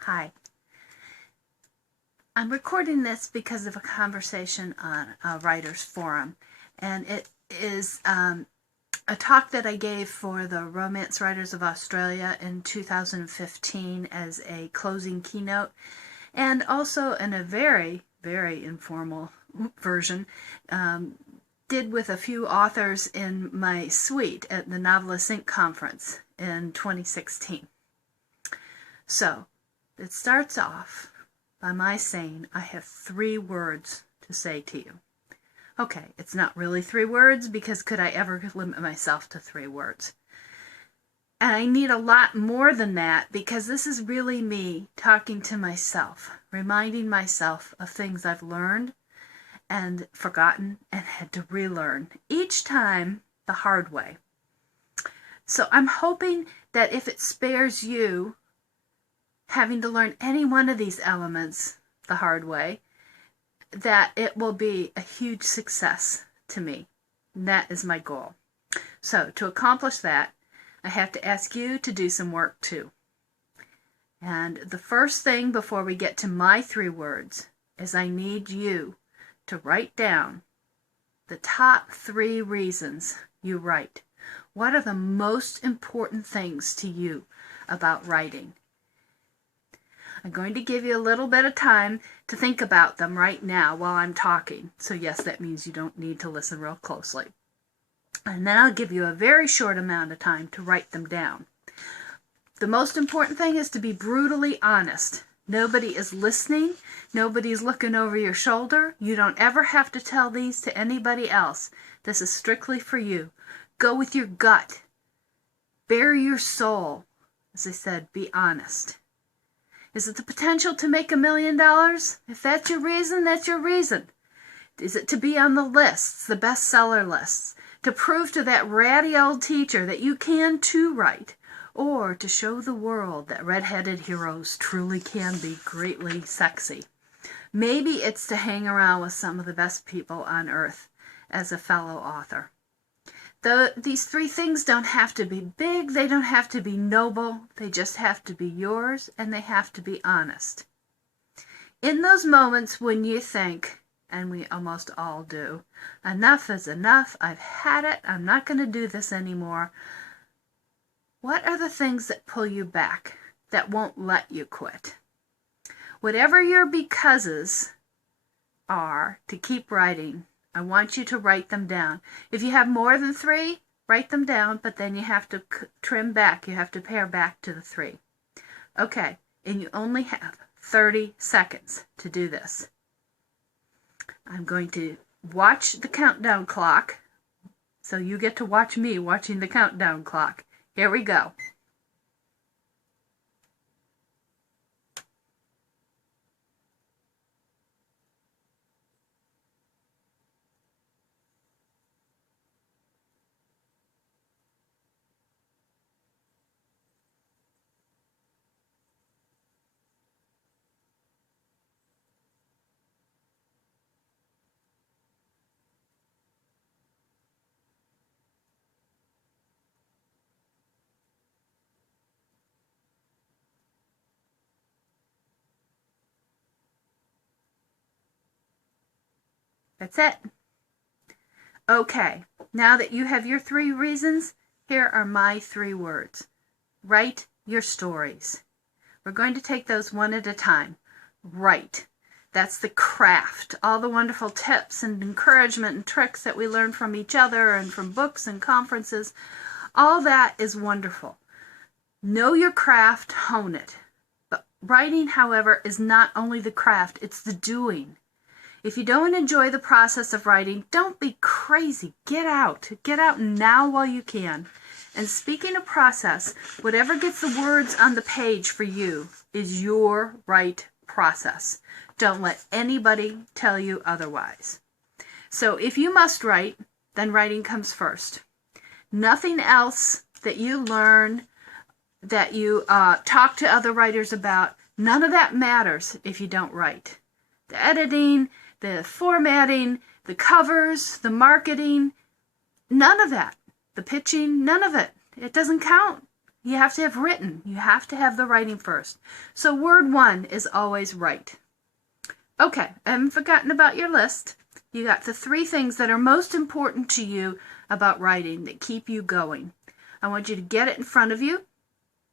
Hi. I'm recording this because of a conversation on a writer's forum, and it is a talk that I gave for the Romance Writers of Australia in 2015 as a closing keynote, and also in a very, very informal version, did with a few authors in my suite at the NINC conference in 2016. So, it starts off by my saying I have 3 words to say to you. Okay, it's not really 3 words because could I ever limit myself to 3 words? And I need a lot more than that because this is really me talking to myself, reminding myself of things I've learned and forgotten and had to relearn, each time the hard way. So I'm hoping that if it spares you having to learn any one of these elements the hard way, that it will be a huge success to me. And that is my goal. So to accomplish that, I have to ask you to do some work too. And the first thing before we get to my 3 words is I need you to write down the top 3 reasons you write. What are the most important things to you about writing? I'm going to give you a little bit of time to think about them right now while I'm talking. So yes, that means you don't need to listen real closely. And then I'll give you a very short amount of time to write them down. The most important thing is to be brutally honest. Nobody is listening. Nobody's looking over your shoulder. You don't ever have to tell these to anybody else. This is strictly for you. Go with your gut. Bare your soul. As I said, be honest. Is it the potential to make $1 million? If that's your reason, that's your reason. Is it to be on the lists, the bestseller lists? To prove to that ratty old teacher that you can too write? Or to show the world that red-headed heroes truly can be greatly sexy? Maybe it's to hang around with some of the best people on earth as a fellow author. These 3 things don't have to be big, they don't have to be noble, they just have to be yours, and they have to be honest. In those moments when you think, and we almost all do, enough is enough, I've had it, I'm not going to do this anymore, what are the things that pull you back, that won't let you quit? Whatever your becauses are to keep writing, I want you to write them down. If you have more than 3, write them down, but then you have to trim back. You have to pare back to the 3. Okay, and you only have 30 seconds to do this. I'm going to watch the countdown clock, so you get to watch me watching the countdown clock. Here we go. That's it. Okay, now that you have your 3 reasons, here are my 3 words. Write your stories. We're going to take those one at a time. Write. That's the craft. All the wonderful tips and encouragement and tricks that we learn from each other and from books and conferences. All that is wonderful. Know your craft, hone it. But writing, however, is not only the craft, it's the doing. If you don't enjoy the process of writing, don't be crazy. Get out. Get out now while you can. And speaking of process, whatever gets the words on the page for you is your right process. Don't let anybody tell you otherwise. So if you must write, then writing comes first. Nothing else that you learn, that you talk to other writers about, none of that matters if you don't write. The editing, the formatting, the covers, the marketing, none of that. The pitching, none of it. It doesn't count. You have to have written. You have to have the writing first. So word one is always write. Okay, I haven't forgotten about your list. You got the 3 things that are most important to you about writing that keep you going. I want you to get it in front of you.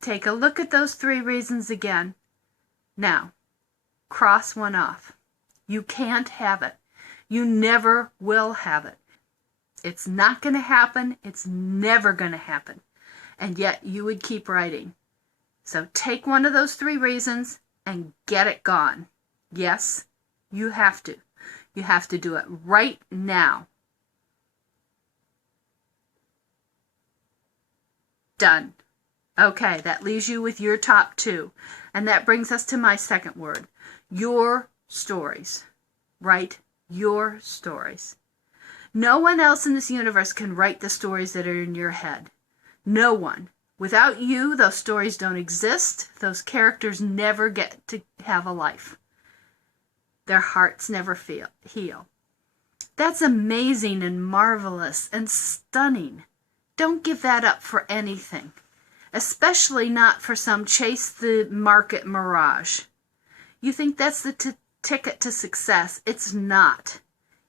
Take a look at those 3 reasons again. Now, cross one off. You can't have it. You never will have it. It's not going to happen. It's never going to happen. And yet you would keep writing. So take one of those 3 reasons and get it gone. Yes, you have to. You have to do it right now. Done. Okay, that leaves you with your top 2. And that brings us to my second word. Your stories. Write your stories. No one else in this universe can write the stories that are in your head. No one. Without you, those stories don't exist. Those characters never get to have a life. Their hearts never heal. That's amazing and marvelous and stunning. Don't give that up for anything, especially not for some chase the market mirage. You think that's the ticket to success. It's not.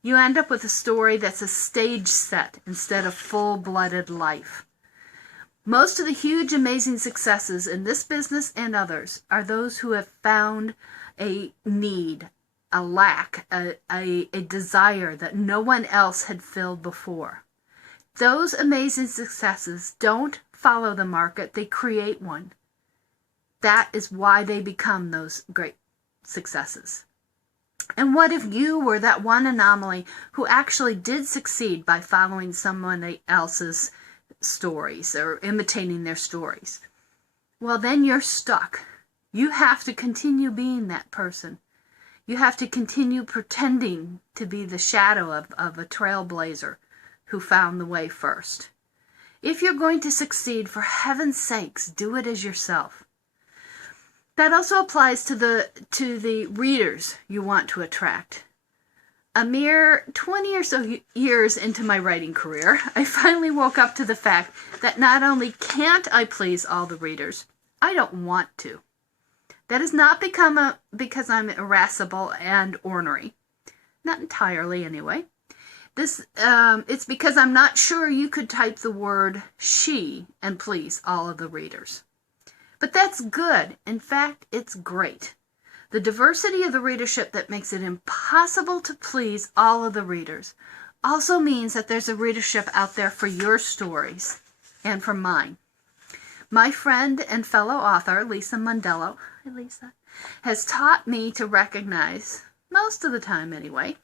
You end up with a story that's a stage set instead of full-blooded life. Most of the huge, amazing successes in this business and others are those who have found a need, a lack, a desire that no one else had filled before. Those amazing successes don't follow the market, they create one. That is why they become those great successes. And what if you were that one anomaly who actually did succeed by following someone else's stories or imitating their stories? Well, then you're stuck. You have to continue being that person. You have to continue pretending to be the shadow of a trailblazer who found the way first. If you're going to succeed, for heaven's sakes, do it as yourself. That also applies to the readers you want to attract. A mere 20 or so years into my writing career, I finally woke up to the fact that not only can't I please all the readers, I don't want to. That has not because I'm irascible and ornery. Not entirely, anyway. It's because I'm not sure you could type the word she and please all of the readers. But that's good. In fact, it's great. The diversity of the readership that makes it impossible to please all of the readers also means that there's a readership out there for your stories and for mine. My friend and fellow author, Lisa Mondello, hi Lisa, has taught me to recognize, most of the time anyway,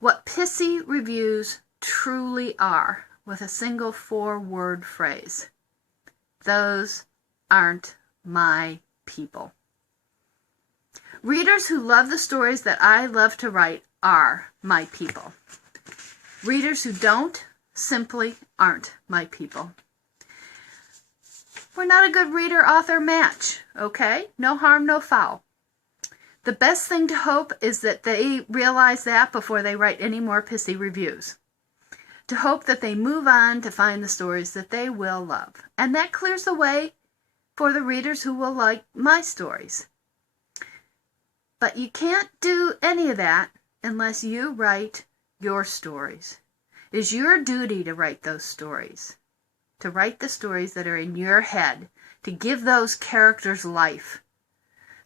what pissy reviews truly are with a single 4-word phrase. Those aren't my people. Readers who love the stories that I love to write are my people. Readers who don't simply aren't my people. We're not a good reader-author match, okay? No harm, no foul. The best thing to hope is that they realize that before they write any more pissy reviews. To hope that they move on to find the stories that they will love. And that clears the way for the readers who will like my stories. But you can't do any of that unless you write your stories. It is your duty to write those stories. To write the stories that are in your head. To give those characters life.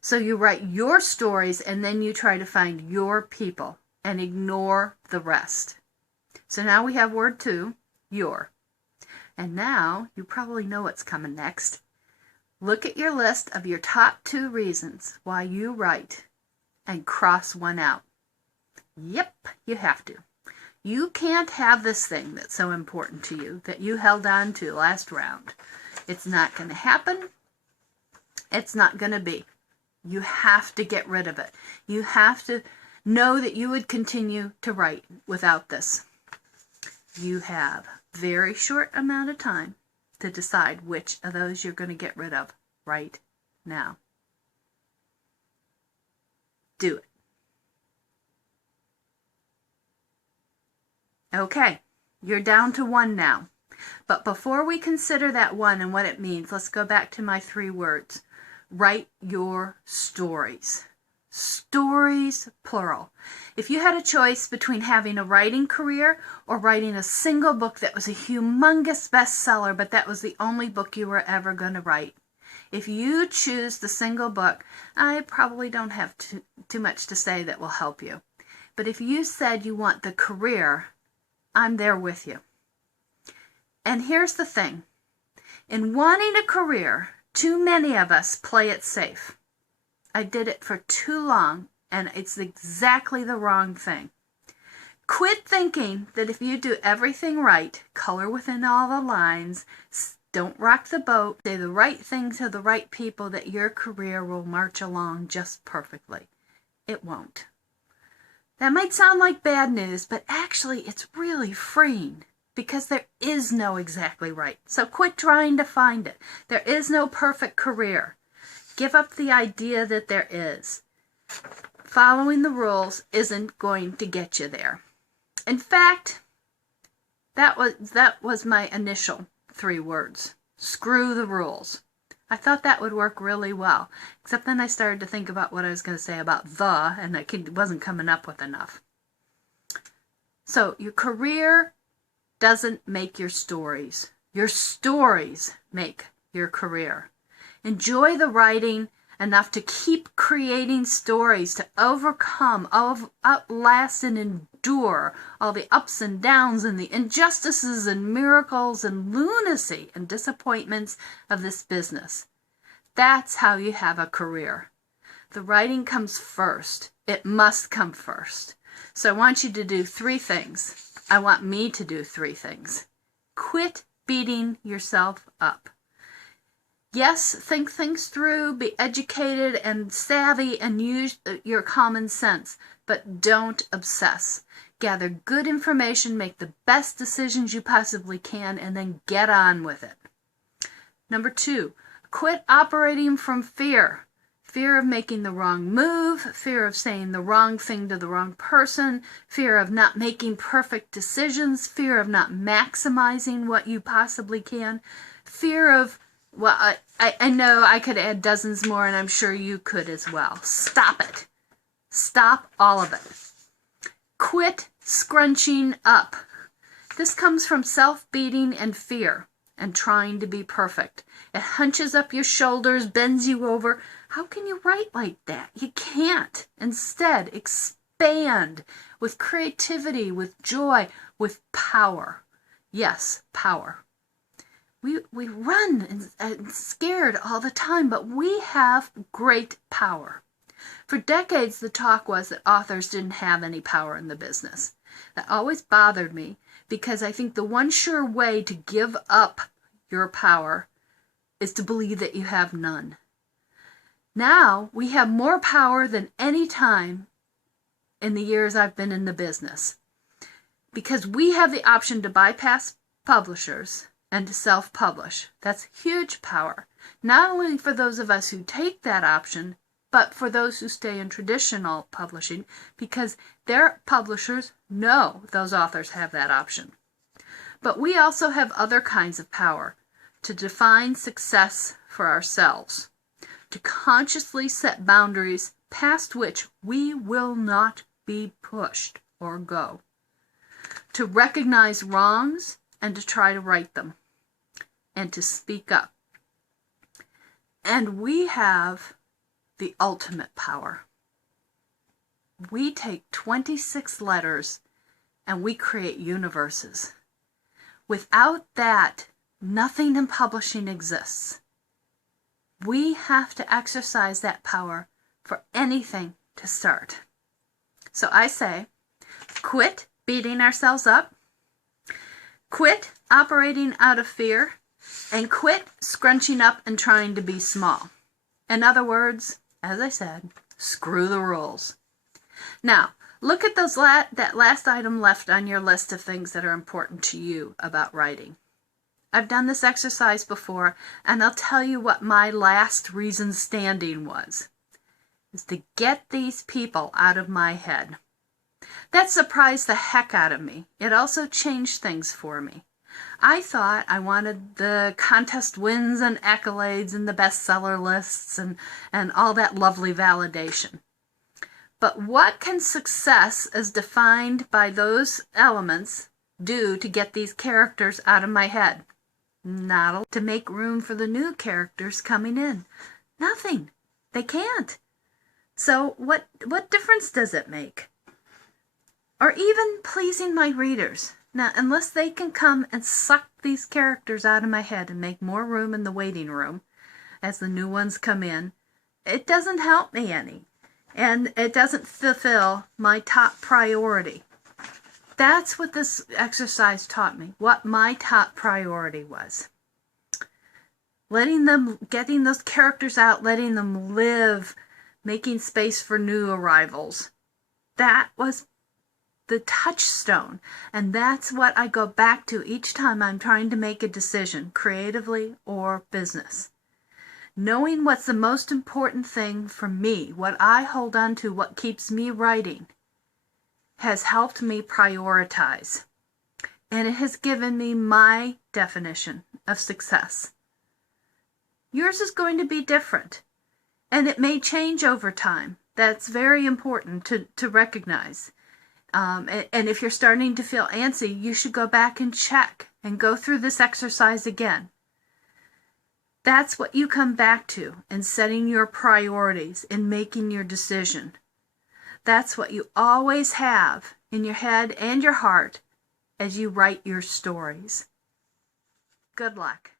So you write your stories and then you try to find your people and ignore the rest. So now we have word 2, your. And now you probably know what's coming next. Look at your list of your top 2 reasons why you write and cross one out. Yep, you have to. You can't have this thing that's so important to you that you held on to last round. It's not going to happen. It's not going to be. You have to get rid of it. You have to know that you would continue to write without this. You have a very short amount of time to decide which of those you're going to get rid of right now. Do it. Okay, you're down to 1 now. But before we consider that one and what it means, let's go back to my 3 words. Write your stories. Stories, plural. If you had a choice between having a writing career or writing a single book that was a humongous bestseller, but that was the only book you were ever going to write, if you choose the single book, I probably don't have too much to say that will help you. But if you said you want the career, I'm there with you. And here's the thing. In wanting a career, too many of us play it safe. I did it for too long, and it's exactly the wrong thing. Quit thinking that if you do everything right, color within all the lines, don't rock the boat, say the right thing to the right people, that your career will march along just perfectly. It won't. That might sound like bad news, but actually it's really freeing, because there is no exactly right. So quit trying to find it. There is no perfect career. Give up the idea that there is. Following the rules isn't going to get you there. In fact, that was my initial 3 words. Screw the rules. I thought that would work really well, except then I started to think about what I was going to say about the, and I wasn't coming up with enough. So your career doesn't make your stories. Your stories make your career. Enjoy the writing enough to keep creating stories to overcome, outlast, and endure all the ups and downs and the injustices and miracles and lunacy and disappointments of this business. That's how you have a career. The writing comes first. It must come first. So I want you to do 3 things. I want me to do 3 things. Quit beating yourself up. Yes, think things through, be educated and savvy, and use your common sense, but don't obsess. Gather good information, make the best decisions you possibly can, and then get on with it. Number 2, quit operating from fear. Fear of making the wrong move, fear of saying the wrong thing to the wrong person, fear of not making perfect decisions, fear of not maximizing what you possibly can, fear of, well, I know I could add dozens more, and I'm sure you could as well. Stop it. Stop all of it. Quit scrunching up. This comes from self-beating and fear and trying to be perfect. It hunches up your shoulders, bends you over. How can you write like that? You can't. Instead, expand with creativity, with joy, with power. Yes, power. We run and scared all the time, but we have great power. For decades, the talk was that authors didn't have any power in the business. That always bothered me, because I think the one sure way to give up your power is to believe that you have none. Now, we have more power than any time in the years I've been in the business, because we have the option to bypass publishers and to self-publish. That's huge power, not only for those of us who take that option, but for those who stay in traditional publishing, because their publishers know those authors have that option. But we also have other kinds of power to define success for ourselves, to consciously set boundaries past which we will not be pushed or go, to recognize wrongs and to try to right them, and to speak up. And we have the ultimate power. We take 26 letters and we create universes. Without that, nothing in publishing exists. We have to exercise that power for anything to start. So I say, quit beating ourselves up, quit operating out of fear, and quit scrunching up and trying to be small. In other words, as I said, screw the rules. Now, look at that last item left on your list of things that are important to you about writing. I've done this exercise before, and I'll tell you what my last reason standing was. Is to get these people out of my head. That surprised the heck out of me. It also changed things for me. I thought I wanted the contest wins and accolades and the bestseller lists and all that lovely validation. But what can success as defined by those elements do to get these characters out of my head? Not to make room for the new characters coming in. Nothing. They can't. So what difference does it make? Or even pleasing my readers. Now, unless they can come and suck these characters out of my head and make more room in the waiting room as the new ones come in, it doesn't help me any. And it doesn't fulfill my top priority. That's what this exercise taught me, what my top priority was. Getting those characters out, letting them live, making space for new arrivals. That was the touchstone. And that's what I go back to each time I'm trying to make a decision, creatively or business. Knowing what's the most important thing for me, what I hold on to, what keeps me writing, has helped me prioritize. And it has given me my definition of success. Yours is going to be different. And it may change over time. That's very important to recognize. And if you're starting to feel antsy, you should go back and check and go through this exercise again. That's what you come back to in setting your priorities, in making your decision. That's what you always have in your head and your heart as you write your stories. Good luck.